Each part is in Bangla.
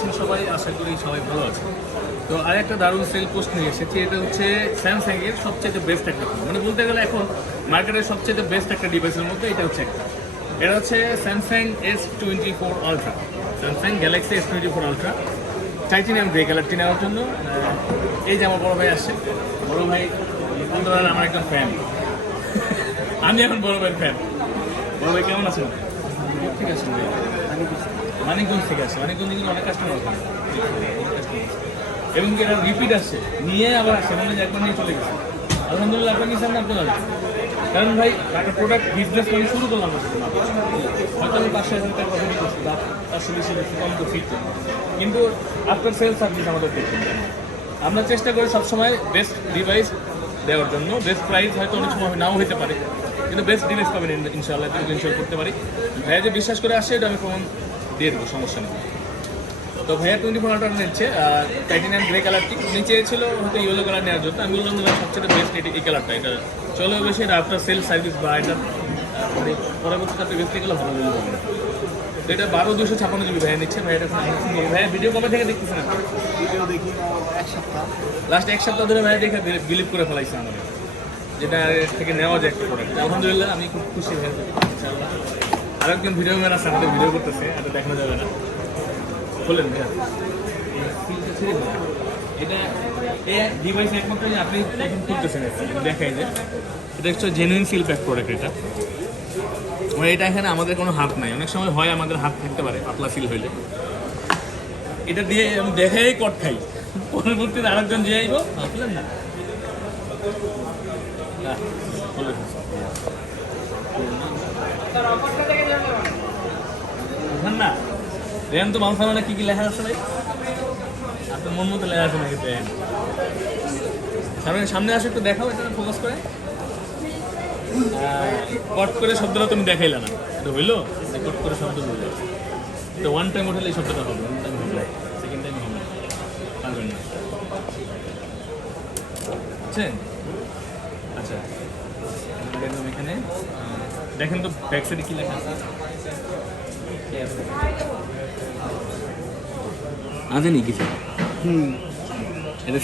আছেন সবাই? আশা করি সবাই ভালো আছে। তো আর একটা দারুণ সেল পোস্ট নিয়ে এসেছি। এটা হচ্ছে স্যামসাংয়ের সবচেয়ে বেস্ট একটা ফোন, মানে বলতে গেলে এখন মার্কেটের সবচেয়ে বেস্ট একটা ডিভাইসের মধ্যে এটা হচ্ছে একটা। এটা হচ্ছে Samsung S24 Ultra, Samsung Galaxy S24 Ultra, titanium grey কালারটি নেওয়ার জন্য। এই যে আমার বড় ভাই আসছে। বড় ভাই বলতে পারেন আমার একদম ফ্যান। আমি এখন বড় ভাইয়ের ফ্যান। বড় ভাই কেমন আছেন? ঠিক আছে ভাই। মানিকগঞ্জ থেকে আসছে। মানিকগঞ্জে কিন্তু অনেক কাস্টমার আছে এবং এরা রিপিট আসছে, নিয়ে আবার আসছে, মানে যে একবার নিয়ে চলে গেছে। আলহামদুলিল্লাহ আপনার নিচ্ছেন না আপনার, কারণ ভাই একটা প্রোডাক্ট বিজনেস মানে শুরু করলাম হয়তো আমি 5,000 টাকা কথা করছি বা 500 বেশি কম তো ফিট, কিন্তু আফটার সেল সার্ভিস আমাদের দেখতে আমরা চেষ্টা করি সবসময় বেস্ট ডিভাইস দেওয়ার জন্য। বেস্ট প্রাইস হয়তো অনেক সময় নাও হতে পারে, কিন্তু বেস্ট ডিভাইস পাবেন ইনশাআল্লাহ, ইনশাল করতে পারি। ভাইয়া যে বিশ্বাস করে আসে এটা আমি প্রমাণ দিয়ে দেবো, সমস্যা নেই। তো ভাইয়া 24 Ultra নিচ্ছে টাইটানিয়াম গ্রে কালারটি, নিচে ছিল হয়তো ইয়েলো কালার নেওয়ার জন্য। আমি বললাম ভাই সবচেয়ে বেস্ট এই কালারটা, এটা চলে বেশি, এটা আফটার সেল সার্ভিস বা এটা মানে পরবর্তীতে আপনি বেশি গেলে ভালো বলবো। তো এটা 12,256 GB ভাইয়া নিচ্ছে। ভাইয়া ভাইয়া ভিডিও কবে থেকে দেখতেছেন? ভিডিও দেখি এক সপ্তাহ, লাস্ট এক সপ্তাহ ধরে ভাইয়া দেখে বিলিভ করে ফেলাইছে আমাদের, যেটা থেকে নেওয়া যায় একটা প্রোডাক্ট। আলহামদুলিল্লাহ আমি খুব খুশি হয়ে ইনশাআল্লাহ। আরেকজন ভিডিও ম্যান আছে আমাদের, ভিডিও করতেছে, এটা দেখানো যাবে না, বলেন ভাইয়া। এটা এই ডিভাইস একমাত্র আপনি এখন খুলতেছেন, দেখাই যে এটা হচ্ছে জেনুইন সিল প্যাক প্রোডাক্ট। এটা মানে এটা এখানে আমাদের কোনো হাত নাই, অনেক সময় হয় আমাদের হাত থাকতে পারে পাতলা সিল হইলে। এটা দিয়ে আমি দেখাই কট খাই, পরবর্তীতে আরেকজন দিয়ে আইব, বুঝলেন না? বুঝলেন না? দেখেন তো মাল সামানে কি কি লেখা আছে ভাই, আপনার মন মতো লেখা আছে নাকি? দেখেন সামনে আসে, একটু দেখাও, এটা ফোকাস করে কট করে শব্দটা তুমি দেখাইলে না, এটা হইলো কট করে শব্দ বললো। এটা ওয়ান টাইম উঠালে এই শব্দটা হবে, ওয়ান টাইম হবে, সেকেন্ড টাইম হবে, পারবেন না। বুঝছেন? আচ্ছা একদম এখানে দেখেন তো ব্যাক সাইডে কি লেখা আছে, আছে নি কিছু? এটা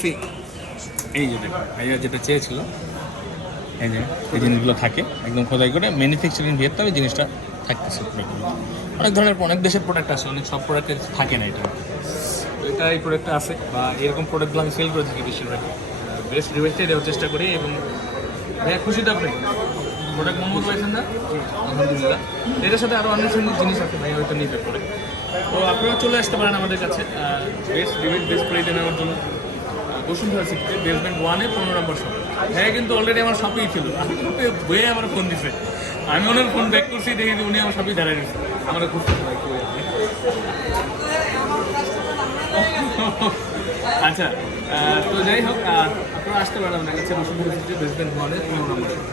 এই যে দেখো ভাইয়া যেটা চেয়েছিল, এই যে এই জিনিসগুলো থাকে একদম খোদাই করে ম্যানুফ্যাকচারিং ভিতরে তবে জিনিসটা থাকতেছে। অনেক ধরনের অনেক দেশের প্রোডাক্ট আছে, অনেক সব প্রোডাক্টের থাকে না এটা। তো এটা এই প্রোডাক্টটা আছে, বা এরকম প্রোডাক্টগুলো আমি সেল করে থাকি বেশিরভাগ। বেস্ট ডিভাইসটাই দেওয়ার চেষ্টা করি। এবং ভাইয়া খুশি তো আপনি প্রোডাক্ট মন মতো পাইছেন না? আলহামদুলিল্লাহ। এটার সাথে আরও অনেক সুন্দর জিনিস আছে ভাই, হয়তো নিতে পারে। তো আপনারা চলে আসতে পারেন আমাদের কাছে বেস্ট ডিভাইস বেস্ট প্রাইসে নেওয়ার জন্য। বসুন্ধরা সিটিতে বেসমেন্ট 1-এ 15 নম্বর শপ। হ্যাঁ কিন্তু অলরেডি আমার শপেই ছিল, বইয়ে আমার ফোন দিছে, আমি ওনার ফোন ব্যাক করছি, দেখি যে উনি আমার শপেই দাঁড়ায় দিচ্ছে। আমরা খুব আচ্ছা। তো যাই হোক, আপনারা আসতে পারেন আমাদের কাছে বসুন্ধরা সিটিতে বেসমেন্ট 1-এ 15 নম্বর শপ।